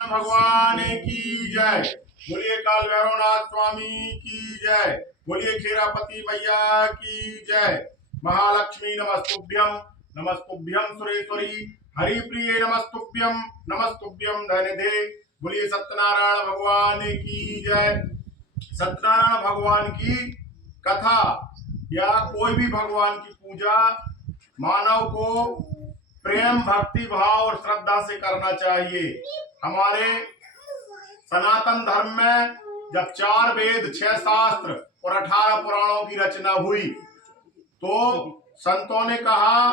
भगवान की जय। बोलिए काल भैरवनाथ स्वामी की जय। बोलिए खेरापति मैया की जय। महालक्ष्मी नमस्तुभ्यम। नमस्तुभ्यम सुरेश्वरी। हरिप्रिय नमस्तुभ्यम। नमस्तुभ्यम धनदे। बोलिए सत्यनारायण भगवान की जय। सत्यनारायण भगवान की कथा या कोई भी भगवान की पूजा मानव को प्रेम भक्ति भाव और श्रद्धा से करना चाहिए। हमारे सनातन धर्म में जब 4 वेद 6 शास्त्र और 18 पुराणों की रचना हुई तो संतों ने कहा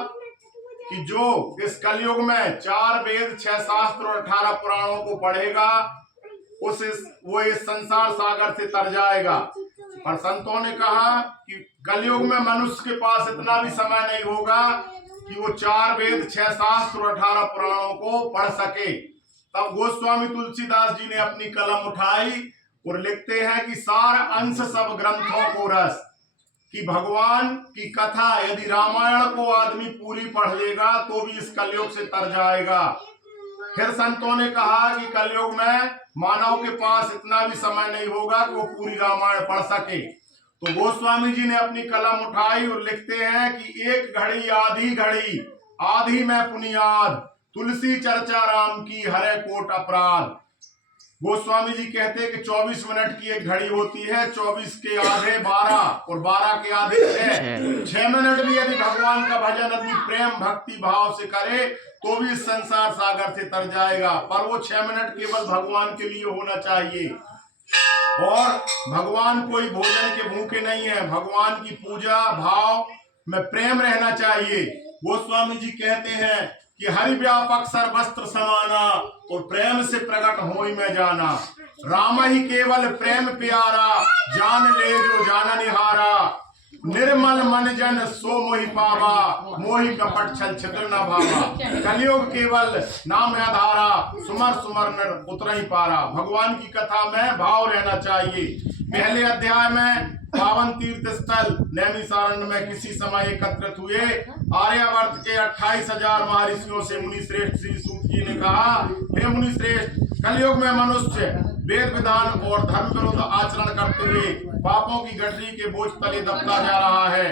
कि जो इस कलयुग में 4 वेद 6 शास्त्र और 18 पुराणों को पढ़ेगा वो इस संसार सागर से तर जाएगा। पर संतों ने कहा कि कलयुग में मनुष्य के पास इतना भी समय नहीं होगा कि वो 4 वेद 6 शास्त्र और 18 पुराणों को पढ़ सके। तब गोस्वामी तुलसीदास जी ने अपनी कलम उठाई और लिखते हैं कि सार अंश सब ग्रंथों को रस, कि भगवान की कथा यदि रामायण को आदमी पूरी पढ़ लेगा तो भी इस कलयुग से तर जाएगा। फिर संतों ने कहा कि कलयुग में मानव के पास इतना भी समय नहीं होगा कि वो पूरी रामायण पढ़ सके। तो गोस्वामी जी ने अपनी कलम उठाई और लिखते हैं कि एक घड़ी आधी में पुनियाद, तुलसी चर्चा राम की हरे कोट अपराध। गोस्वामी जी कहते हैं कि 24 मिनट की एक घड़ी होती है, 24 के आधे 12 और 12 के आधे 6 मिनट भी यदि भगवान का भजन आदमी प्रेम भक्ति भाव से करे तो भी इस संसार सागर से तर जाएगा। पर वो 6 मिनट केवल भगवान के लिए होना चाहिए। और भगवान कोई भोजन के भूखे नहीं है, भगवान की पूजा भाव में प्रेम रहना चाहिए। गोस्वामी जी कहते हैं कि हरि व्यापक सर्वस्त्र समाना और प्रेम से प्रकट होई में जाना। राम ही केवल प्रेम प्यारा, जान ले जो जान निहारा। निर्मल मन जन सो मोहि पावा, मोहि कपट छल छिद्र न भावा। कलयुग केवल नाम आधारा, सुमर सुमर नर उतर ही पारा। भगवान की कथा में भाव रहना चाहिए। पहले अध्याय में पावन तीर्थ स्थल नैमिषारण्य में किसी समय एकत्रित हुए आर्यावर्त के 28,000 महर्षियों से मुनि श्रेष्ठ श्री सूत जी ने कहा, हे मुनि श्रेष्ठ, कलयुग में मनुष्य वेद विधान और धर्म विरुद्ध आचरण करते हुए पापों की गठरी के बोझ तले दबता जा रहा है।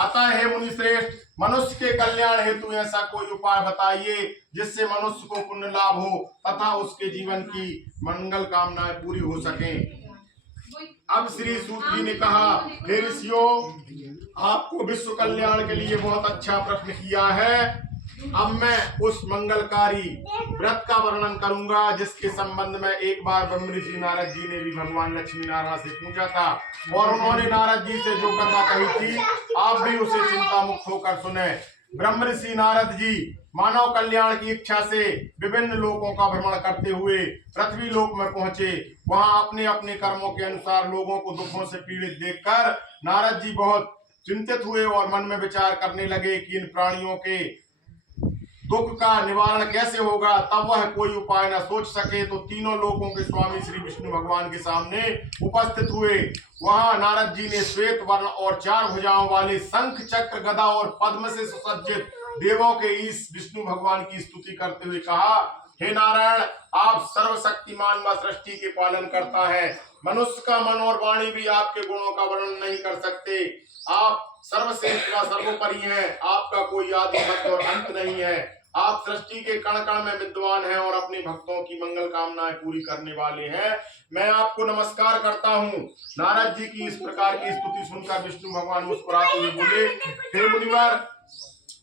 अतः हे मुनि श्रेष्ठ, मनुष्य के कल्याण हेतु ऐसा कोई उपाय बताइए जिससे मनुष्य को पुण्य लाभ हो तथा उसके जीवन की मंगल कामनाएं पूरी हो सकें। अब श्री सूत जी ने कहा, हे ऋषियों, आपको विश्व कल्याण के लिए बहुत अच्छा प्रश्न किया है। अब मैं उस मंगलकारी व्रत का वर्णन करूंगा जिसके संबंध में एक बार ब्रह्म ऋषि नारद जी ने भी भगवान लक्ष्मी नारायण से पूछा था और उन्होंने नारद जी से जो कथा कही थी आप भी उसे चिंता मुक्त होकर सुने। ब्रह्म ऋषि नारद जी मानव कल्याण की इच्छा से विभिन्न लोकों का भ्रमण करते हुए पृथ्वी लोक में पहुंचे। वहां अपने अपने कर्मों के अनुसार लोगों को दुखों से पीड़ित देखकर नारद जी बहुत चिंतित हुए और मन में विचार करने लगे कि इन प्राणियों के दुख का निवारण कैसे होगा। तब वह कोई उपाय न सोच सके तो तीनों लोकों के स्वामी श्री विष्णु भगवान के सामने उपस्थित हुए। वहां नारद जी ने श्वेत वर्ण और 4 भुजाओं वाले शंख चक्र गदा और पद्म से सुसज्जित देवों के इस विष्णु भगवान की स्तुति करते हुए कहा, हे नारायण, आप सर्वशक्तिमान व सृष्टि के पालन करता है। मनुष्य का मन और वाणी भी आपके गुणों का वर्णन नहीं कर सकते। आप सर्वश्रेष्ठ व सर्वोपरि हैं। आपका कोई आदि मध्य और अंत नहीं है। आप सृष्टि के कण कण में विद्वान हैं और अपने भक्तों की मंगल कामनाएं पूरी करने वाले हैं। मैं आपको नमस्कार करता हूँ। नारद जी की इस प्रकार की स्तुति सुनकर विष्णु भगवान मुस्कुराते हुए बोले, हे मुनिवर,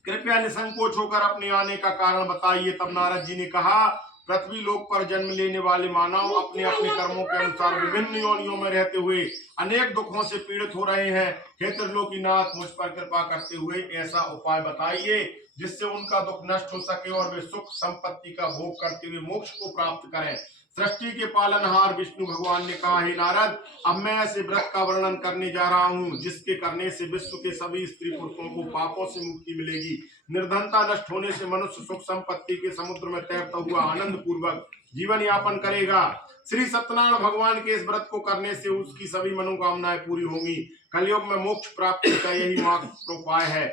कृपया निसंकोच होकर अपने आने का कारण बताइए। तब नारद जी ने कहा, पृथ्वी लोक पर जन्म लेने वाले मानव अपने अपने कर्मों के अनुसार विभिन्न योनियों में रहते हुए अनेक दुखों से पीड़ित हो रहे हैं। हे त्रिलोकीनाथ, मुझ पर कृपा करते हुए ऐसा उपाय बताइए जिससे उनका दुख नष्ट हो सके और वे सुख संपत्ति का भोग करते हुए मोक्ष को प्राप्त करें। सृष्टि के पालनहार विष्णु भगवान ने कहा, हे नारद, अब मैं ऐसे व्रत का वर्णन करने जा रहा हूँ जिसके करने से विश्व के सभी स्त्री पुरुषों को पापों से मुक्ति मिलेगी। निर्धनता नष्ट होने से मनुष्य सुख संपत्ति के समुद्र में तैरता हुआ आनंद पूर्वक जीवन यापन करेगा। श्री सत्यनारायण भगवान के इस व्रत को करने से उसकी सभी मनोकामनाएं पूरी होंगी। कलयुग में मोक्ष प्राप्ति का यही मार्ग उपाय है।